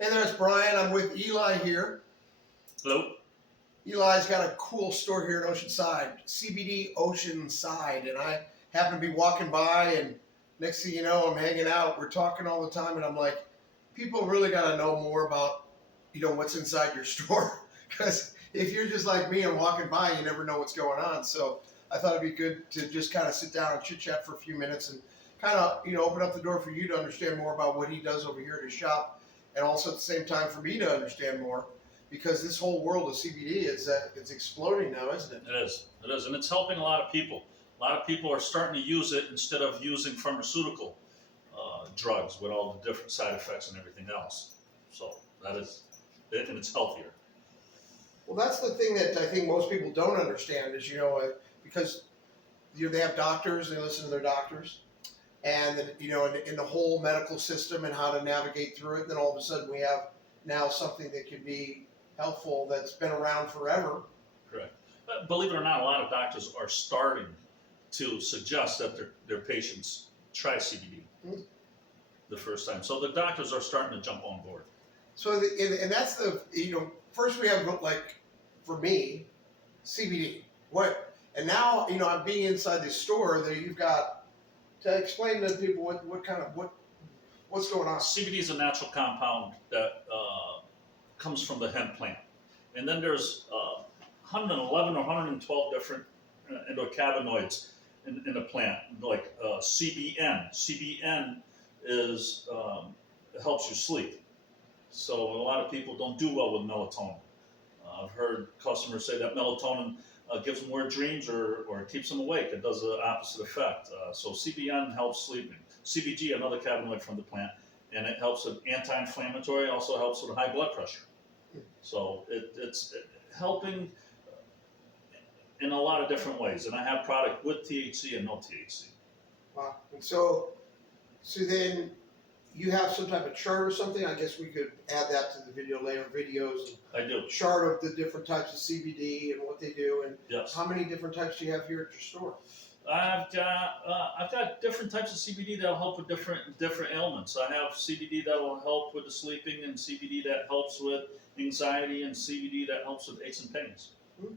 Hey there, it's Brian. I'm with Eli here. Hello. Eli's got a cool store here in Oceanside, CBD Oceanside, and I happen to be walking by, and next thing you know, I'm hanging out. We're talking all the time, and I'm like, people really got to know more about, what's inside your store, because if you're just like me and walking by, you never know what's going on. So I thought it'd be good to just kind of sit down and chit chat for a few minutes and kind of, open up the door for you to understand more about what he does over here at his shop, and also at the same time for me to understand more, because this whole world of CBD it's exploding now, isn't it? It is. It is, and it's helping a lot of people. A lot of people are starting to use it instead of using pharmaceutical drugs with all the different side effects and everything else. So that is it, and it's healthier. Well, that's the thing that I think most people don't understand is, because they have doctors, they listen to their doctors, and in the whole medical system and how to navigate through it. Then all of a sudden we have now something that can be helpful that's been around forever. Correct. Believe it or not, a lot of doctors are starting to suggest that their patients try CBD the first time. So the doctors are starting to jump on board. So and that's first we have, like, for me, CBD. And now I'm being inside this store that you've got to explain to people what's going on. CBD is a natural compound that comes from the hemp plant. And then there's 111 or 112 different endocannabinoids in the plant, like CBN. CBN is helps you sleep. So a lot of people don't do well with melatonin. I've heard customers say that melatonin gives them more dreams or keeps them awake. It does the opposite effect. So CBN helps sleeping. CBG, another cannabinoid from the plant, and it helps with anti-inflammatory, also helps with high blood pressure. So it's helping in a lot of different ways. And I have product with THC and no THC. Wow. And so then you have some type of chart or something. I guess we could add that to the video later, videos. I do. Chart of the different types of CBD and what they do. And yes. How many different types do you have here at your store? I've got different types of CBD that'll help with different ailments. I have CBD that will help with the sleeping, and CBD that helps with anxiety, and CBD that helps with aches and pains. Mm-hmm.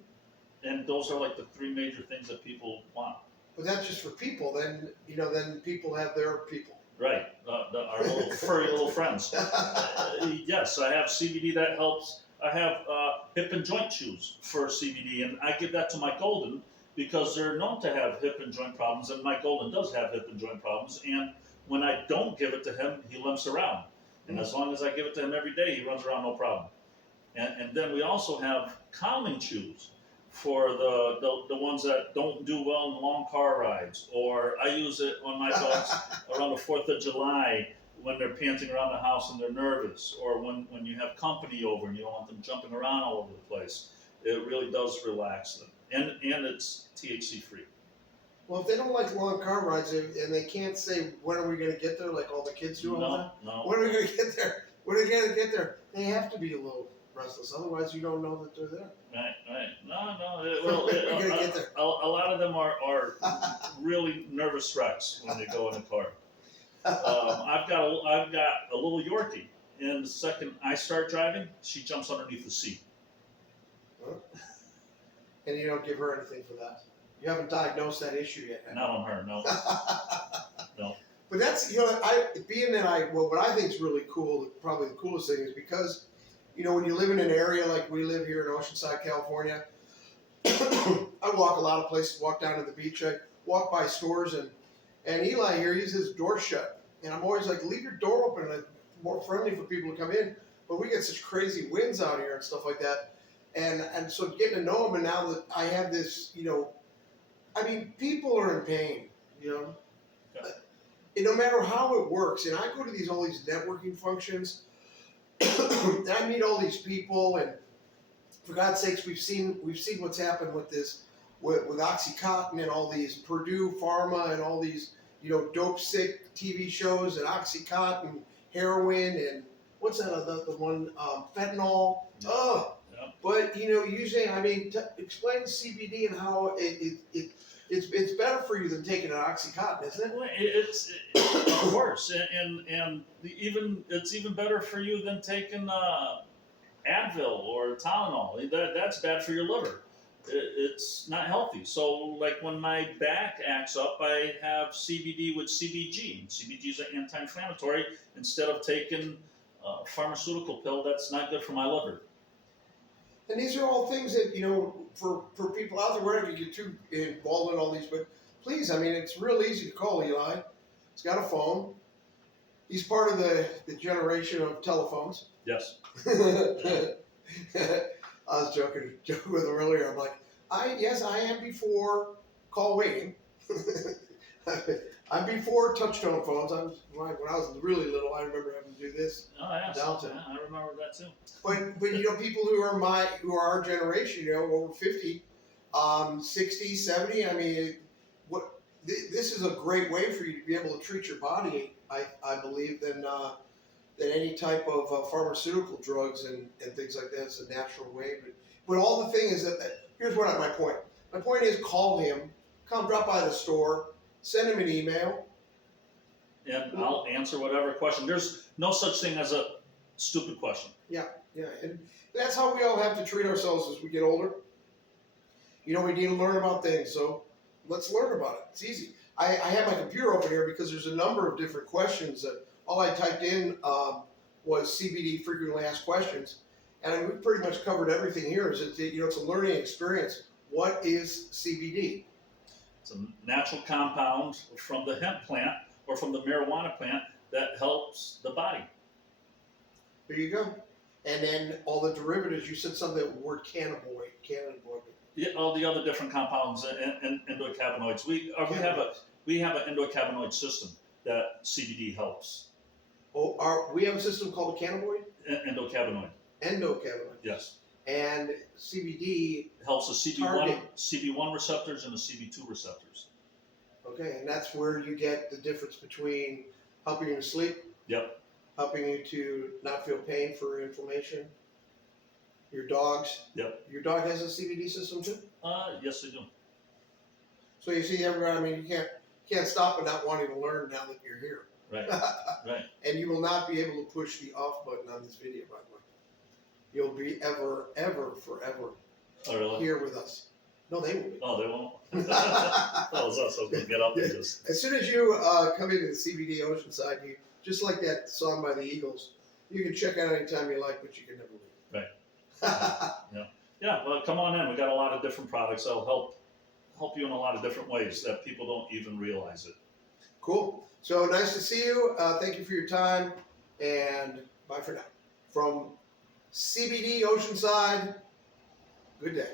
And those are like the three major things that people want. But that's just for people. Then then people have their people. Right, our little furry little friends. Yes, I have CBD that helps. I have hip and joint chews for CBD, and I give that to my golden because they're known to have hip and joint problems, and my golden does have hip and joint problems. And when I don't give it to him, he limps around. And as long as I give it to him every day, he runs around no problem. And then we also have calming chews for the ones that don't do well in long car rides, or I use it on my dogs around the 4th of July when they're panting around the house and they're nervous, or when you have company over and you don't want them jumping around all over the place. It really does relax them, and it's THC free. Well, if they don't like long car rides and they can't say, when are we going to get there, like all the kids do all the time? No. When are we going to get there? When are we going to get there? They have to be a little restless, otherwise you don't know that they're there. Right. No. We're gonna get there. A lot of them are really nervous wrecks when they go in the car. I've got a little Yorkie, and the second I start driving, she jumps underneath the seat. Huh? And you don't give her anything for that. You haven't diagnosed that issue yet. Not on her, no. No. But that's what I think is really cool. Probably the coolest thing is because, when you live in an area like we live here in Oceanside, California, I walk a lot of places, walk down to the beach, I walk by stores, and Eli here, he's his door shut. And I'm always like, leave your door open, and it's more friendly for people to come in. But we get such crazy winds out here and stuff like that. And so getting to know him, and now that I have this, people are in pain, Yeah. And no matter how it works, and I go to all these networking functions, and I meet all these people, and for God's sakes, we've seen what's happened with this, with OxyContin and all these Purdue Pharma and all these, dope sick TV shows, and OxyContin, heroin, and what's that, the one, fentanyl. Yeah. But usually, explain CBD and how it it's better for you than taking an Oxycontin, isn't it? Well, of course, and even it's even better for you than taking Advil or Tylenol. That's bad for your liver. It's not healthy. So, like when my back acts up, I have CBD with CBG. CBG is an anti-inflammatory instead of taking a pharmaceutical pill that's not good for my liver. And these are all things that, for people out there, we're not going to get too involved in all these, but please, I mean, it's real easy to call Eli. He's got a phone. He's part of the generation of telephones. Yes. I was joking with him earlier. I'm like, I am before call waiting. I'm before touch tone phones. When I was really little, I remember having to do this. Oh yes. Downtown. Yeah, I remember that too. But people who are our generation, over 50, 60, 70. I mean, this is a great way for you to be able to treat your body. I believe than any type of pharmaceutical drugs and things like that. It's a natural way. But all the thing is that here's my point. My point is call him, come drop by the store, send him an email. And I'll answer whatever question. There's no such thing as a stupid question. Yeah, and that's how we all have to treat ourselves as we get older. We need to learn about things, so let's learn about it. It's easy. I have my computer open here because there's a number of different questions that all I typed in was CBD frequently asked questions, and we pretty much covered everything here. It's a learning experience. What is CBD? It's a natural compound from the hemp plant or from the marijuana plant that helps the body. There you go. And then all the derivatives, you said something, the word cannabinoid. Yeah, all the other different compounds and endocannabinoids. We have an endocannabinoid system that CBD helps. Oh, we have a system called a cannabinoid? Endocannabinoid. Endocannabinoid. Yes. And CBD helps the CB1 receptors and the CB2 receptors. Okay, and that's where you get the difference between helping you to sleep. Yep. Helping you to not feel pain for inflammation. Your dogs. Yep. Your dog has a CBD system too? Yes, they do. So you see, everyone. I mean, you can't stop but not wanting to learn now that you're here. Right. Right. And you will not be able to push the off button on this video, by the way. You'll be ever, forever here with us. No, they will be. Oh, they won't. That was us. I was going to get up and just. As soon as you come into the CBD Oceanside, just like that song by the Eagles, you can check out anytime you like, but you can never leave. Right. Yeah. Well, come on in. We got a lot of different products that'll help you in a lot of different ways that people don't even realize it. Cool. So nice to see you. Thank you for your time, and bye for now. From CBD Oceanside, good day.